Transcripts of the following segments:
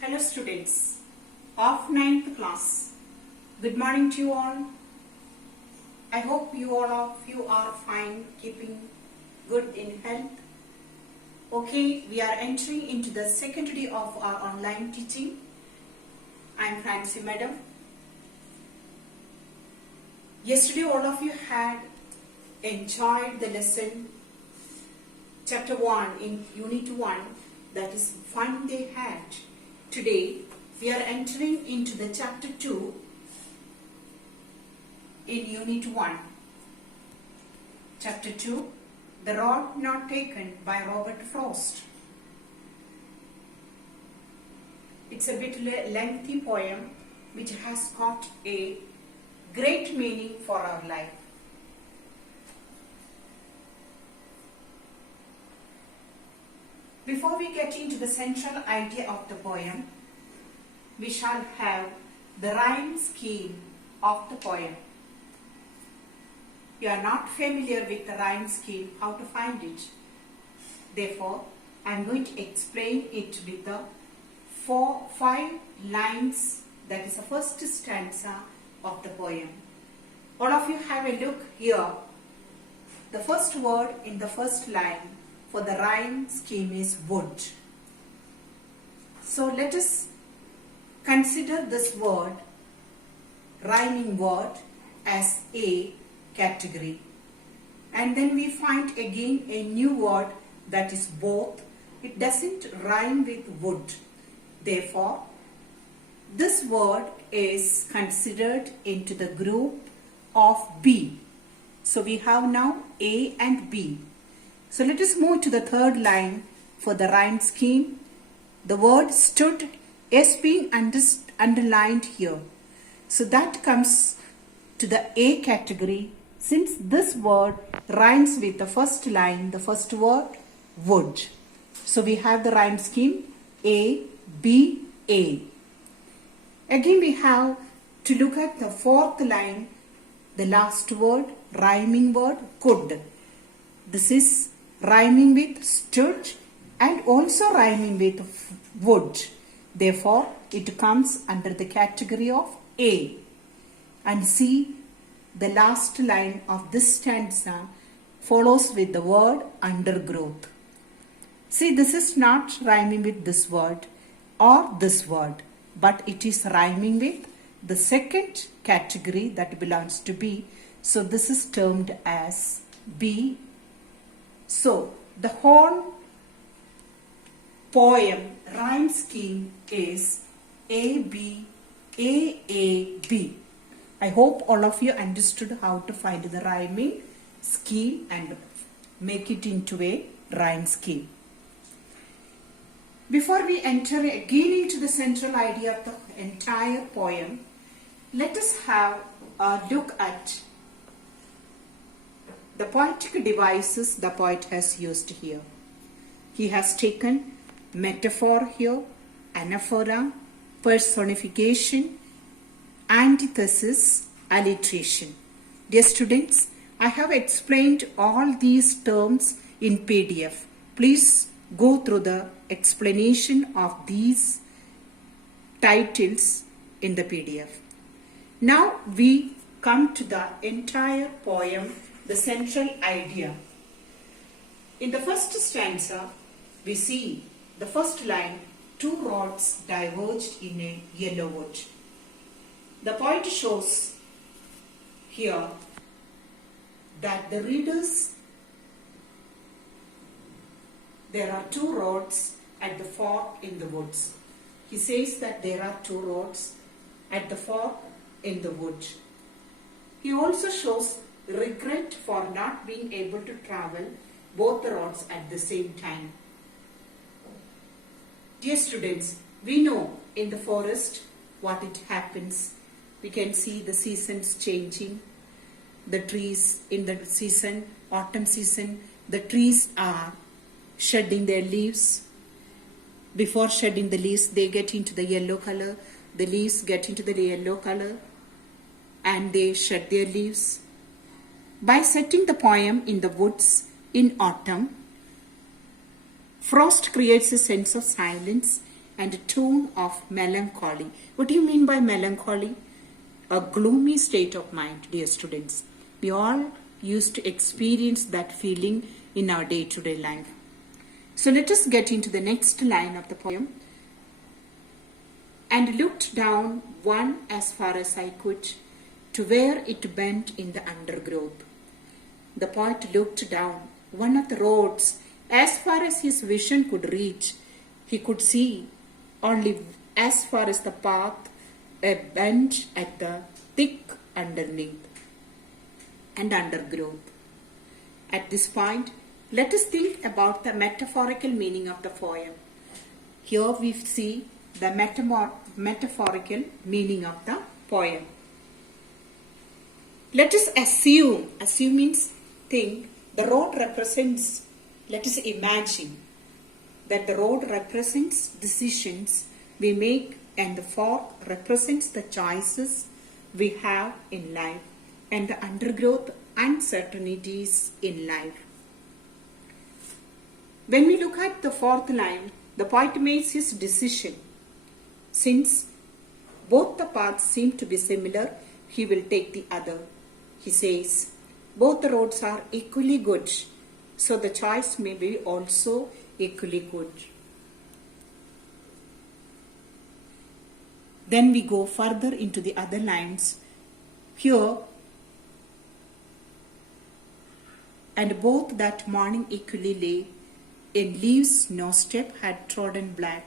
Hello students of 9th class. Good morning to you all. I hope all of you are fine, keeping good in health. Okay, we are entering into the second day of our online teaching. I am Francie Madam. Yesterday all of you had enjoyed the lesson chapter 1 in unit 1, that is fun they had. Today we are entering into the chapter 2 in unit 1. Chapter 2, The Road Not Taken by Robert Frost. It's a bit lengthy poem which has got a great meaning for our life. Before we get into the central idea of the poem, we shall have the rhyme scheme of the poem. You are not familiar with the rhyme scheme, how to find it. Therefore, I am going to explain it with the 5 lines, that is the first stanza of the poem. All of you have a look here. The first word in the first line for the rhyme scheme is wood. So let us consider this word, rhyming word, as a category. And then we find again a new word that is both. It doesn't rhyme with wood. Therefore, this word is considered into the group of B. So we have now A and B. So let us move to the third line for the rhyme scheme. The word stood is being underlined here. So that comes to the A category, since this word rhymes with the first line, the first word, wood. So we have the rhyme scheme A, B, A. Again we have to look at the fourth line, the last word, rhyming word, could. This is rhyming with stood and also rhyming with wood. Therefore, it comes under the category of A. And see, the last line of this stanza follows with the word undergrowth. See, this is not rhyming with this word or this word, but it is rhyming with the second category that belongs to B. So this is termed as B. So the whole poem rhyme scheme is A, B, A, A, B. I hope all of you understood how to find the rhyming scheme and make it into a rhyme scheme. Before we enter again into the central idea of the entire poem, let us have a look at the poetic devices the poet has used here. He has taken metaphor here, anaphora, personification, antithesis, alliteration. Dear students, I have explained all these terms in PDF. Please go through the explanation of these titles in the PDF. Now we come to the entire poem, the central idea. In the first stanza, we see the first line, two roads diverged in a yellow wood. The poet shows here that the readers, there are two roads at the fork in the woods. He says that there are two roads at the fork in the wood. He also shows regret for not being able to travel both the roads at the same time. Dear students, we know in the forest what it happens. We can see the seasons changing. The trees in the season, autumn season, the trees are shedding their leaves. Before shedding the leaves, they get into the yellow color. The leaves get into the yellow color and they shed their leaves. By setting the poem in the woods in autumn, Frost creates a sense of silence and a tone of melancholy. What do you mean by melancholy? A gloomy state of mind, dear students. We all used to experience that feeling in our day-to-day life. So let us get into the next line of the poem. And looked down one as far as I could, to where it bent in the undergrowth. The poet looked down one of the roads as far as his vision could reach. He could see only as far as the path, a bent at the thick underneath and undergrowth. At this point, let us think about the metaphorical meaning of the poem. Here we see the metaphorical meaning of the poem. Let us assume means think, the road represents, let us imagine that the road represents decisions we make and the fork represents the choices we have in life and the undergrowth uncertainties in life. When we look at the fourth line, the poet makes his decision. Since both the paths seem to be similar, he will take the other. He says, both the roads are equally good, so the choice may be also equally good. Then we go further into the other lines. Here, and both that morning equally lay, in leaves no step had trodden black.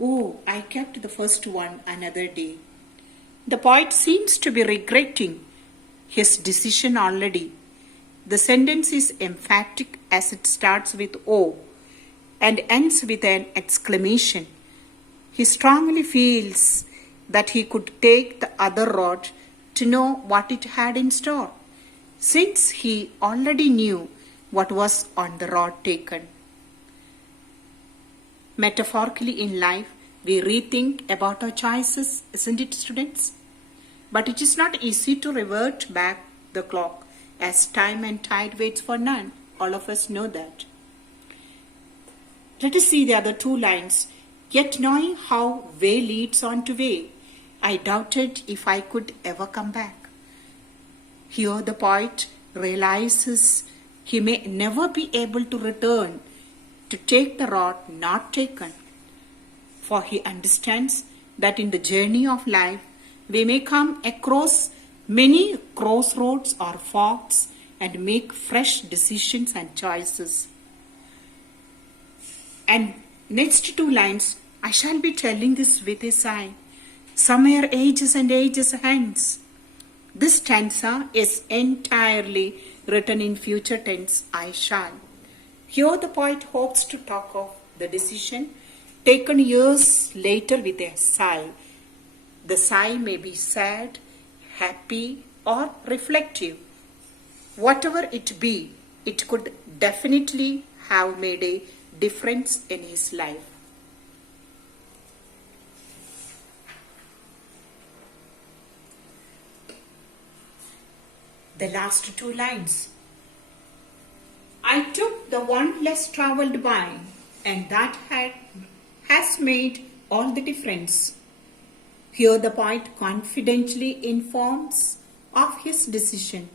Oh, I kept the first one another day. The poet seems to be regretting his decision already. The sentence is emphatic as it starts with "oh" and ends with an exclamation. He strongly feels that he could take the other road to know what it had in store, since he already knew what was on the road taken. Metaphorically in life, we rethink about our choices, isn't it, students? But it is not easy to revert back the clock, as time and tide waits for none. All of us know that. Let us see the other two lines. Yet knowing how way leads on to way, I doubted if I could ever come back. Here the poet realizes he may never be able to return to take the road not taken, for he understands that in the journey of life we may come across many crossroads or forks and make fresh decisions and choices. And next two lines, I shall be telling this with a sigh, somewhere ages and ages hence. This stanza is entirely written in future tense, I shall. Here the poet hopes to talk of the decision taken years later with a sigh. The sigh may be sad, happy, or reflective. Whatever it be, it could definitely have made a difference in his life. The last two lines. I took the one less travelled by, and that has made all the difference. Here the poet confidently informs of his decision.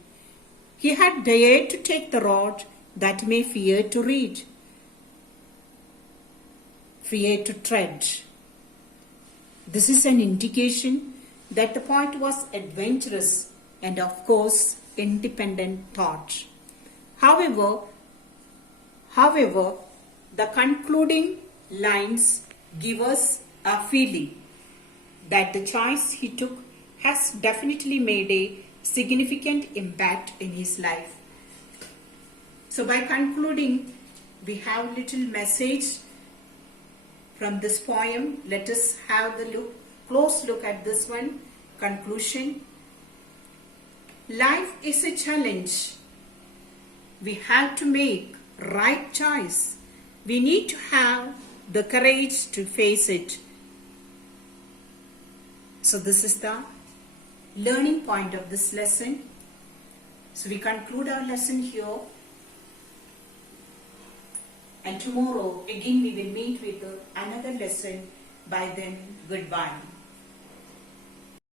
He had dared to take the road that may fear to tread. This is an indication that the poet was adventurous and of course independent thought. However, the concluding lines give us a feeling that the choice he took has definitely made a significant impact in his life. So by concluding, we have little message from this poem. Let us have the close look at this one. Conclusion. Life is a challenge. We have to make right choice. We need to have the courage to face it. So this is the learning point of this lesson. So we conclude our lesson here. And tomorrow again we will meet with another lesson Bye then. Goodbye.